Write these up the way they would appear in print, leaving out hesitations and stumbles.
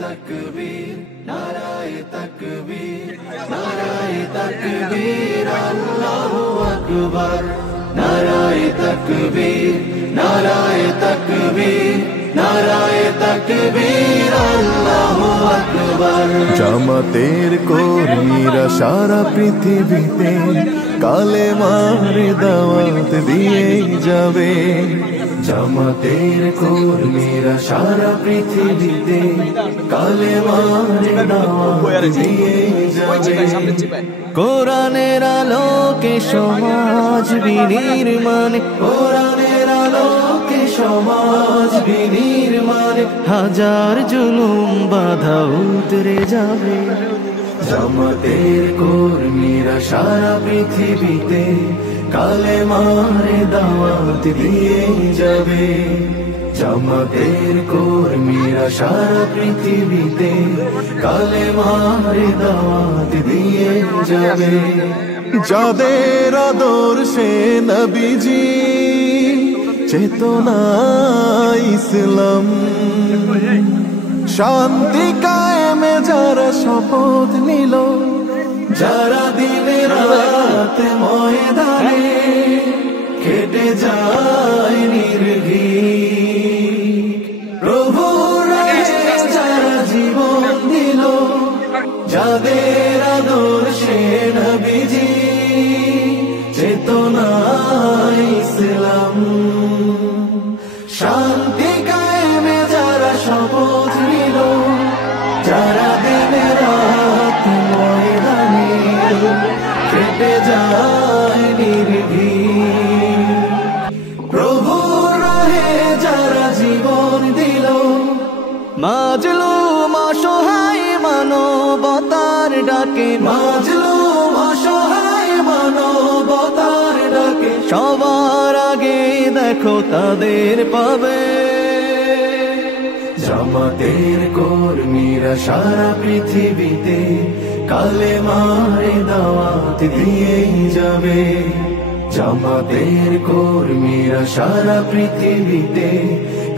तकबीर नाराए तकबीर नाराए तकबीर अल्लाहु अकबर नाराए तकबीर नाराए तकबीर नाराए तकबीर अल्लाहु अकबर। জামাতের কর্মীরা সারা পৃথিবীতে কালেমার দাওয়াত দিয়ে যাবে। জামাতের কর্মীরা সারা পৃথিবীতে কালেমার দাওয়াত দিয়ে যাবে। কোরআনের আলোকে সমাজ বিনির্মাণ, কোরআনের আলোকে সমাজ বিনির্মাণ, হাজার জুলুম বাধা উতরে যাবে। জামাতের কর্মীরা সারা পৃথিবীতে কালেমার দাওয়াত দিয়ে যাবে। জামাতের কর্মীরা সারা পৃথিবীতে কালেমার দাওয়াত দিয়ে যাবে। যাদের আদর্শে নবীজি চেতনা ইসলাম, শান্তি কায়েমে যারা শপথ নিল, যারা দিনে রাত ময়দানে কেটে যায় নির্ভীক, প্রভুর রাহে যারা জীবন দিল, যাদের আদর্শে নবীজি চেতনা ইসলাম, শান্তি কায়েমে যারা শপথ নিল, যারা দিনে রাত ময়দানে কেটে যায় নির্ভীক, প্রভুর রাহে যারা জীবন দিল, মাজলুম অসহায় মানবতার ডাকে, মাজলুম অসহায় মানবতার ডাকে, সবার আগে দেখো তাদের পাবে। জামাতের কর্মীরা সারা পৃথিবীতে কালেমার দাওয়াত দিয়ে যাবে। জামাতের কর্মীরা সারা পৃথিবীতে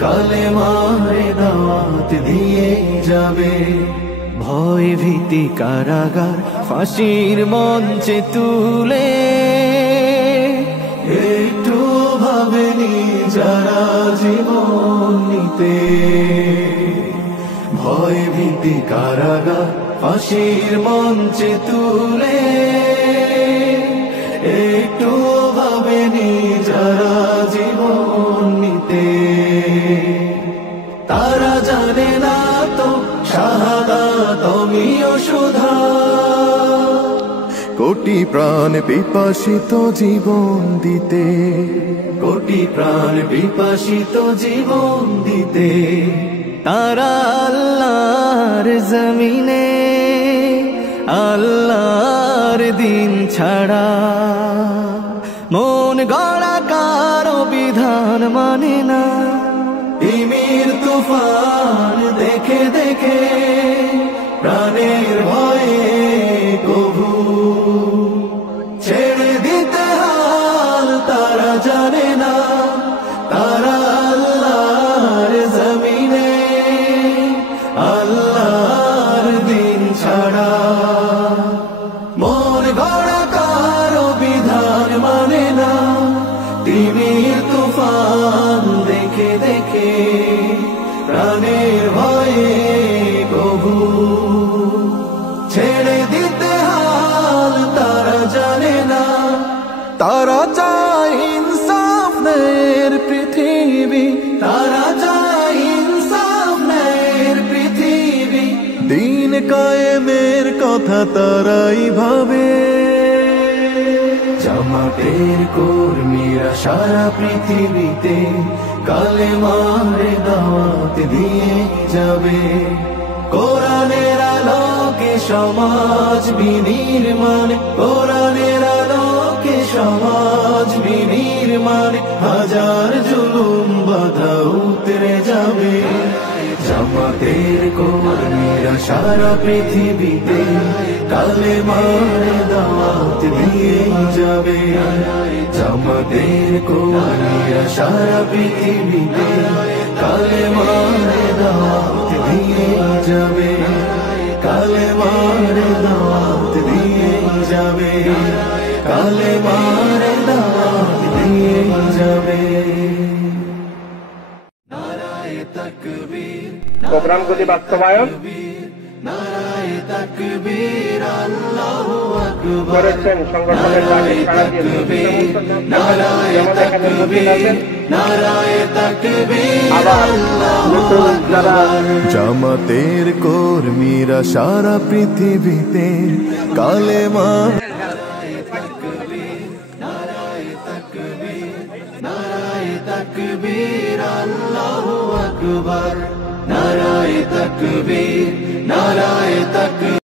কালেমার দাওয়াত দিয়ে যাবে। ভয় ভীতি কারাগার ফাঁসির মঞ্চে তুলে একটু ভাবেনি যারা জীবন নিতে। ভয় ভীতি কারাগার ফাঁসির মঞ্চে তুলে একটু ভাবেনি যারা জীবন নিতে। তারা জানে না তো শাহাদাত অমীয় সুধা, কোটি প্রাণ পিপাসিত জীবন দিতে, কোটি প্রাণ পিপাসিত জীবন দিতে। তারা আল্লাহর জমিনে আল্লাহর দিন ছাড়া মন গড়া কারো বিধান মানে না। তিমির তুফান দেখে দেখে প্রাণের ভয়ে কবু ছেড়ে দিতে হাল তারা জানে না। তারা আল্লাহর জমিনে আল্লাহর দিন ছাড়া মন গড়া কারো বিধান মানে না। তিমির তুফান দেখে দেখে প্রাণের ভয়ে কবু ছেড়ে দিতে হাল তারা জানে না। তারা চায় ইনসাফ ন্যায়ের পৃথিবী, তারা চায় ইনসাফ ন্যায়ের পৃথিবী। দিন কায়েমের কথা তারাই ভাবে। জামাতের কর্মীরা সারা পৃথিবীতে কালেমার দাওয়াত দিয়ে যাবে। কোরআনের আলোকে সমাজ বিনির্মাণ, কোরআনের আলোকে সমাজ বিনির্মাণ, হাজার জুলুম বাধা উতরে যাবে। জামাতের কর্মীরা সারা পৃথিবীতে কালেমার দাওয়াত দিয়ে যাবে। জামাতের কর্মীরা সারা পৃথিবীতে কালেমার দাওয়াত দিয়ে যাবে, কালেমার দাওয়াত দিয়ে যাবে, কালেমার দাওয়াত দিয়ে যাবে। নারায়ে তাকবীর, প্রোগ্রামগুলি বাস্তবায়ন নারায়ে তাকবীর, আল্লাহু আকবার করেছেন সংগঠনের ডাকে সাড়া দিয়ে নারায়ে তাকবীর, নারায়ে তাকবীর, আবার নতুন যারা জামাতের কর্মীরা সারা পৃথিবীতে কালেমা নারায়ে তাকবীর, আল্লাহু আকবার, নারায়ে তাকবীর, নারায়ে তাকবীর।